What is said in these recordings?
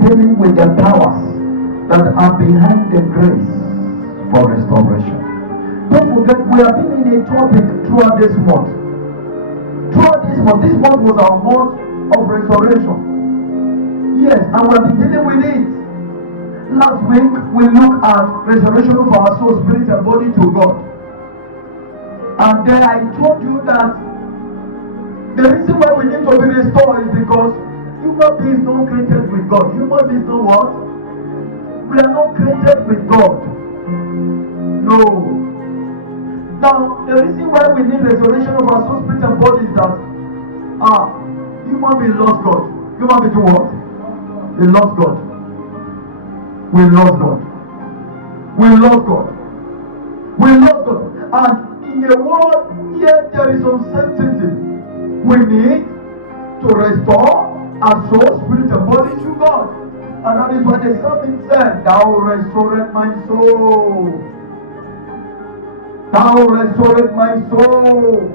dealing with the powers that are behind the grace for restoration. Don't forget, we have been in a topic throughout this month. This month was our month of restoration. Yes, and we have been dealing with it. Last week, we looked at restoration of our soul, spirit, and body to God. And then I told you that the reason why we need to be restored is because human beings not created with God. Human beings know what? We are not created with God. No. Now, the reason why we need restoration of our soul, spirit, and body is that human beings lost God. Human beings do what? They lost God. We lost God. We lost God. We lost God. And in a world here there is uncertainty, we need to restore our soul, spirit, and body to God. And that is what the psalmist said, Thou restored my soul. Thou restored my soul.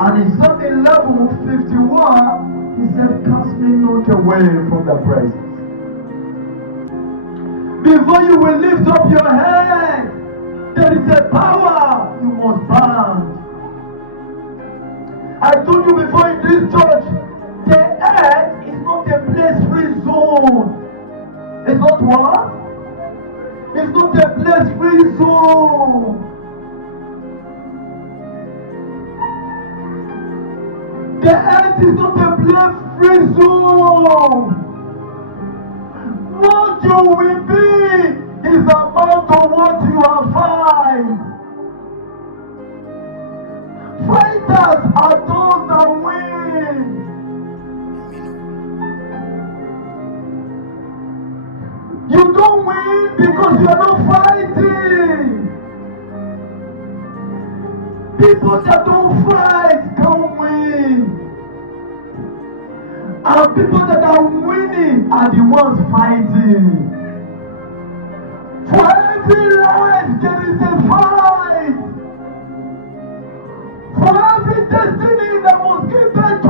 And in Psalm 11:51, he said, Cast me not away from the presence. Before you will lift up your head, there is a power you must bind. I told you before in this church, the earth is not a place-free zone. It's not what? It's not a place-free zone. The earth is not a place-free zone. What you will be is about to what you are fighting. Fighters are those that win. You don't win because you are not fighting. People that don't fight can win. And people that are winning are the ones fighting. For every life there is a fight. For every destiny that must give birth to,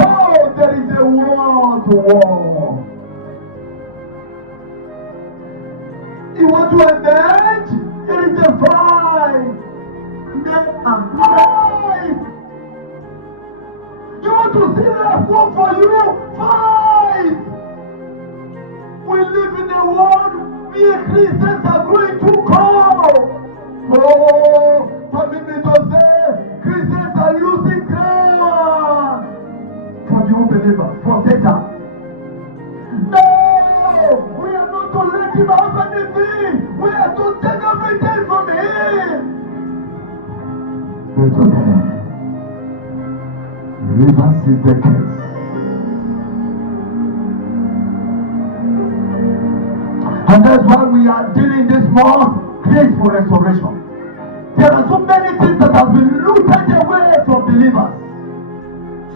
there is a war to war. You want to avenge? There is a fight. Men and fight. You want to see life work for you? Fight. We live in a world where Christians are going to call. Oh, permit me to say, Christians are losing ground for the unbeliever, for Satan. No, we are not to let him have anything. We are to take everything from him. But today, reverse is the case. And that's why we are dealing this more grace for restoration. There are so many things that have been looted away from believers.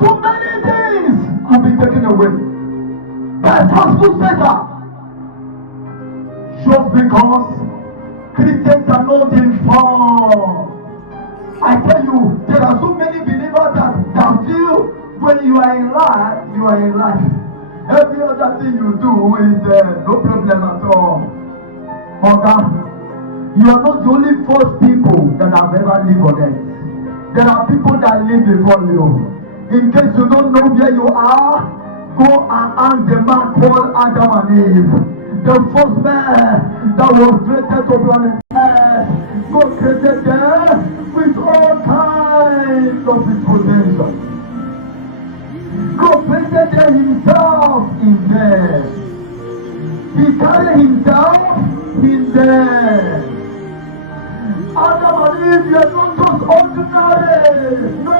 So many things have been taken away. By falsehood Satan. Just because Christians are not informed. I tell you, there are so many believers that feel when you are in life, you are in life. Every other thing you do is no problem at all. Okay? You are not the only first people that have ever lived on earth. There are people that live before you. In case you don't know where you are, go and ask the man called Adam and Eve. The first man that was created to be on earth. God created them with all kinds of his potential. God created them himself in them. He carried himself in them. Adam and Eve, you are not just ordinary. No.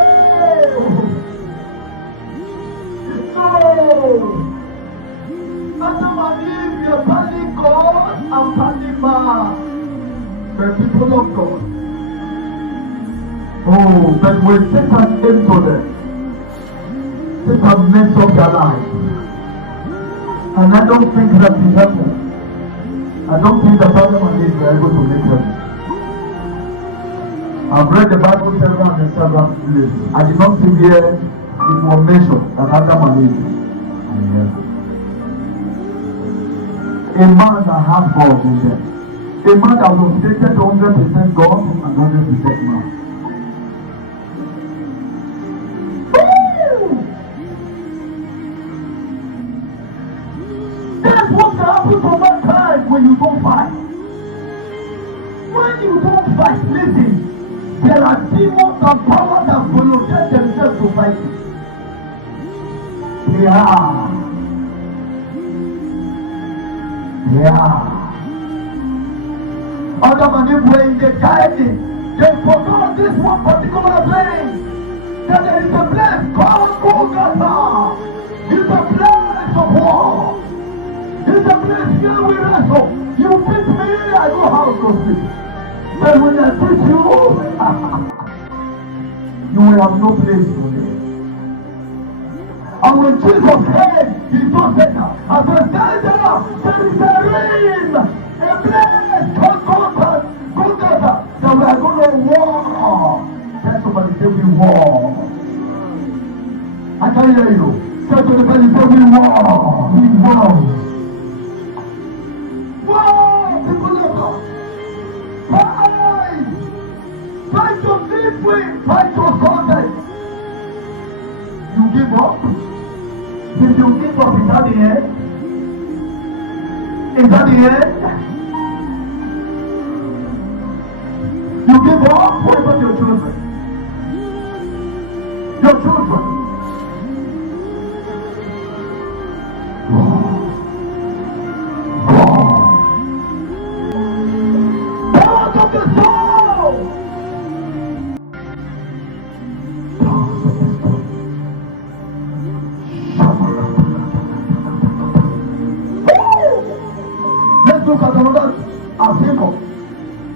Adam and Eve, you are partly God and partly man. The people of God. Oh, but when Satan came to them, Satan messed up their life. And I don't think that will happen. I don't think that Adam and Eve were able to make heaven. I've read the Bible several places. I did not see here information that Adam and Eve. A man that has God in them. A man that was created 100% God and 100% man. That's what happens to mankind when you don't fight. When you don't fight, listen, there are demons and powers that volunteer themselves to fight you. Adam and Eve were in the garden. They forgot this one particular place. That there is a place called Golgotha. It's a place of war. It's a place where we wrestle. You beat me, I go house to sleep. But when I beat you, you will have no place to live. And when Jesus came, he told Satan, as a Satan, there is a ring, a place called Golgotha, that we are going to war. Tell somebody, say we war. I can hear you. Tell somebody, say we war. We war. Wow, people of God. Fight! Fight your victory! Fight your content! You give up? If you give up, is that the end? Is that the end? You give up? What about your children? Your children? Look at another symbol.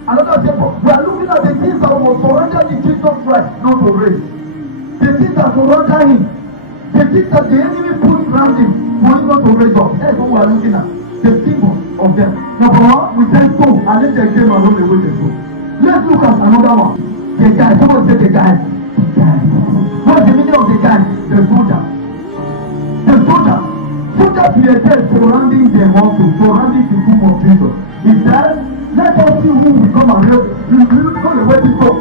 Another symbol. We are looking at the things that were surrendered in Jesus Christ, not to raise. The things that surrendered him. The things that the enemy put around him for him not to raise up. That's what we are looking at. The symbols of them. Number one, we said so, and then they came along the way they so. Let's look at another one. The guy. Someone said the guy. The guy. What's the meaning of the guy? The soldier. The soldier. Soldiers were there surrounding them also, surrounding the tomb of Jesus. He said, let us see who will come and help. You know the way people.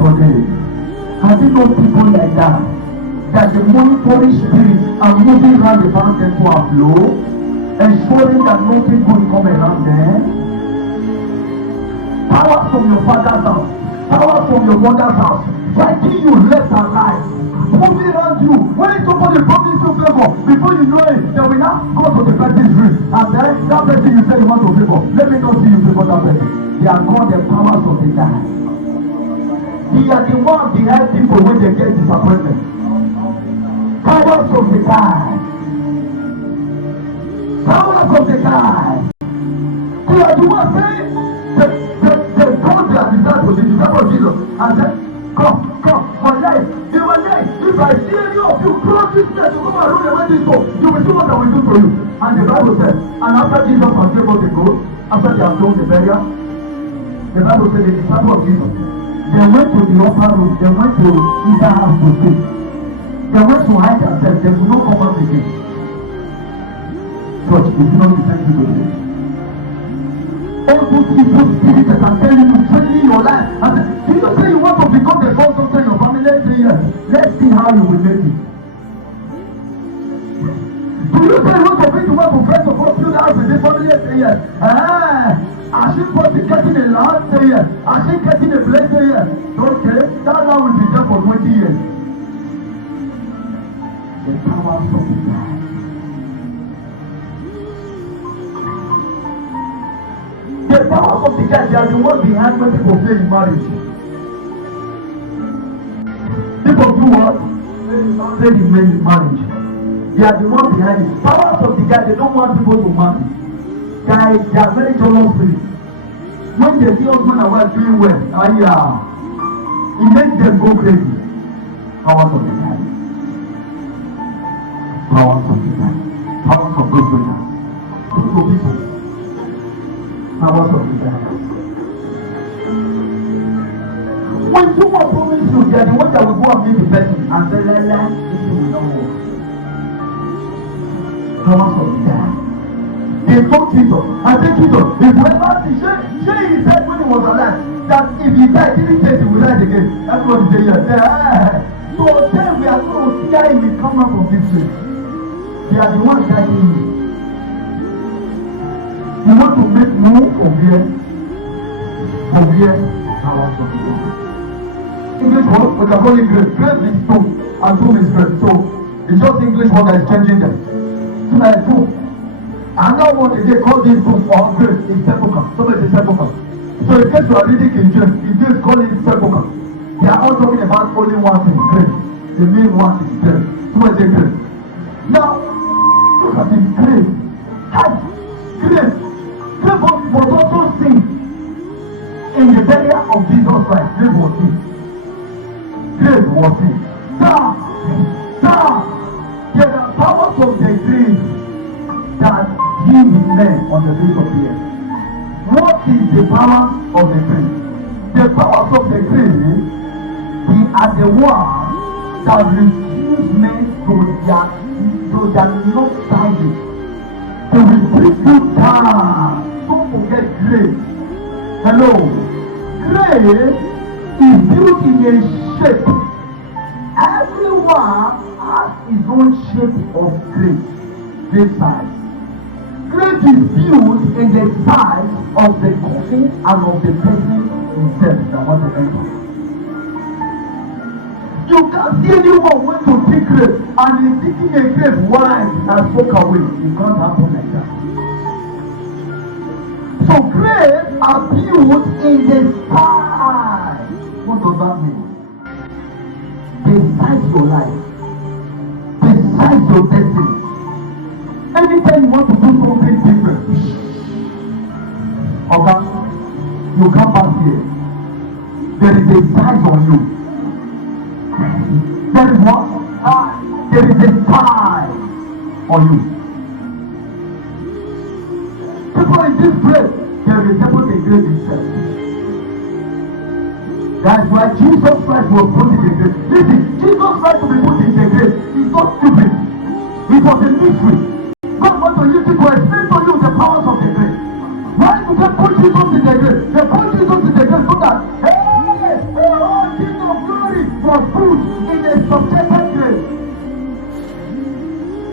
God, have you known people like that? That the monitoring spirits are moving around the mountain to a flow, ensuring that nothing good come around them. Power from your father's house, power from your mother's house, fighting you left and right. Moving around you. When somebody promises you favor, before you know it, they will now go to the person's room. And then that person you say you want to favor, let me not see you favor that person. They are called the powers of the guy. They are the one behind people when they get disappointment. Powers of the guy. Powers of the guy. They are the one saying the God they are designed for the disciple of Jesus. And then come, my life. In my life, if I see any of you cross this place to come and run away this door, you will see what I will do to you. And the Bible says, and after Jesus was able to go, after they have done the burial, the Bible said the disciples of Jesus, they went to the upper room, they went to either house to sleep. They went to hide themselves, they will not come out again. Church, if you don't defend you today. Every evil spirit that are telling you, training your life. And do you say you want to become the first doctor in your family? Let's say yes. Let's see how you will make it. Do you say you want to be the one to first of all build a house in this family? Let's say yes. As she possibly getting a land? Say yes. As she getting a place? Say yes. Okay, that land will be there for 20 years. The power of the God. The powers of the guy, they are the ones behind when people fail in marriage. People do what? Fail in marriage. They are the ones behind it. Powers of the guy, they don't want people to marry. Guys, they are very jealous spirits. When they see husband and wife doing well, it makes them go crazy. Powers of the guy. Powers of the guy. Powers of those winners. Those people. Powers of the guy. When someone promises you, they are the ones that will go and meet the person and say, la, this will not work. Powers of the guy. They told Jesus, I said, Jesus, if whoever he said when he was alive, that if he died, 3 days he will rise again. That's what he said, yes. So then we are going to see how he will come out from this place. They are the ones guiding you. You want to make move from here? Power of God. English word, we can call it grace. Grace is tomb, and tomb is grace. So it's just English word that is changing them. So like tomb. Another one is they call this tomb or grace is sepulchre. Somebody say sepulchre. So in case you are reading King James, it is called it sepulchre. They are all talking about only one thing, grace. The main one is grace. Somebody say grace. Now, look at this grace. Grace. Grace was also seen in the burial of Jesus Christ. Grace was seen. Grace was seen. Now, there are powers of the grave that heal the men on the face of the earth. What is the power of the grave? The powers of the grave, they are the ones that refuse men to their not dying. They will bring you down. Don't forget grace. Hello. Grace is built in a shape. Everyone has his own shape of grace. Grace size. Grace is built in the size of the coffin and of the person himself that wants to enter. You can't see anyone went to dig grave and is digging a grave wide and soak away. It can't happen like that. So graves are built in the size. What does that mean? Besides your life, besides your destiny. Anytime you want to do something different, okay, you come back here. There is a size on you. There is what? There is a size on you. People in this place, they resemble the grave itself. That's why Jesus Christ was put in the grave. Listen, Jesus Christ to be put in the grave is not stupid. It was a mystery. God wants to use it to explain to you the powers of the grave. Why do they put Jesus in the grave? They put Jesus in the grave so that, King of glory was put in a subjected grave.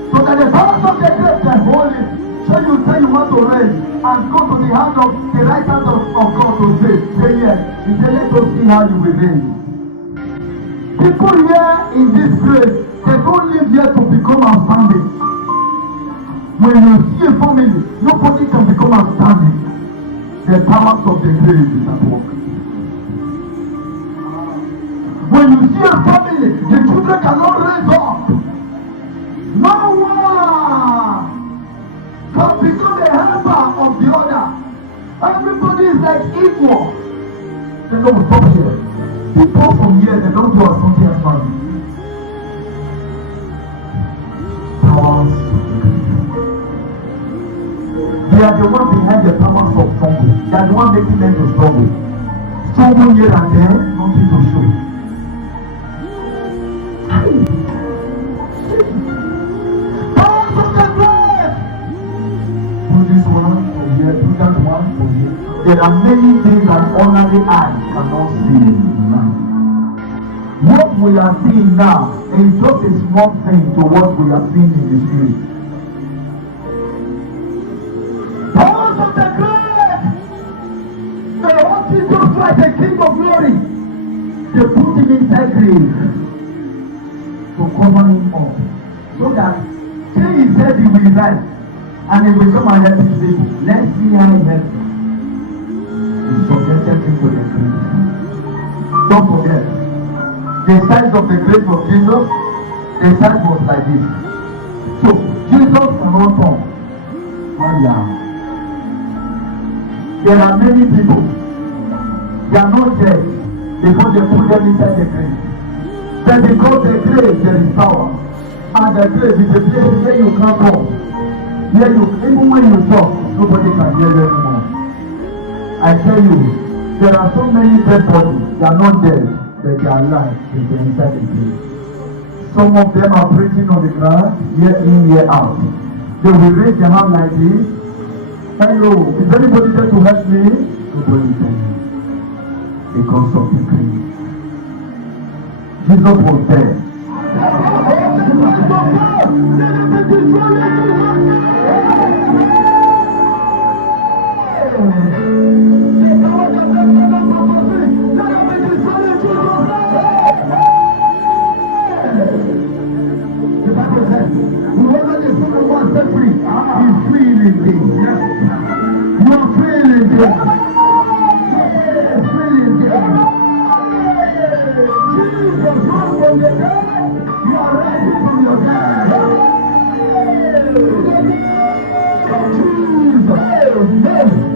So that the powers of the grave can hold him. So you say you want to reign and go to the hand of the right hand of God to say yes. He said, let us see how you will reign. People here in this grave, they don't live here to become outstanding. When you see a family, nobody can become outstanding. The powers of the grave is at work. When you see a family, the children cannot raise up. No one can become a helper of the other. Everybody is like equal. They don't stop here. People from here, they don't do as something as family. Powers. They are the ones behind the powers of struggle. They are the ones making them to struggle. Struggle here and there, nothing to show. Powers of the grave! Do this one for here, do that one for here. There are many things that ordinary eyes cannot see now. What we are seeing now is just a small thing to what we are seeing in the spirit. Powers of the grave! They want Jesus like the King of glory. They put him inside grave to cover him up. So that till he said he will rise and he will come and help his people. Let's see how he helps him. He subjected him to the grave. Don't forget, the size of the grave of Jesus, the size was like this. So Jesus cannot come. There are many people, they are not dead because they put them inside the grave. Then because the grave there is power, and the grave is a place where you can't come. Where you, even when you talk, nobody can hear you anymore. I tell you, there are so many dead bodies, they are not dead, but they are alive, they are inside the grave. Some of them are preaching on the ground, year in, year out. They will raise their hand like this, Hello, is anybody there to help me? Nobody there. Because of the grace. Jesus was there. Whoever the Son of God set free is free indeed. Yes. You are free indeed. Free indeed. Jesus rose from the dead. You are rising from your dead. Jesus.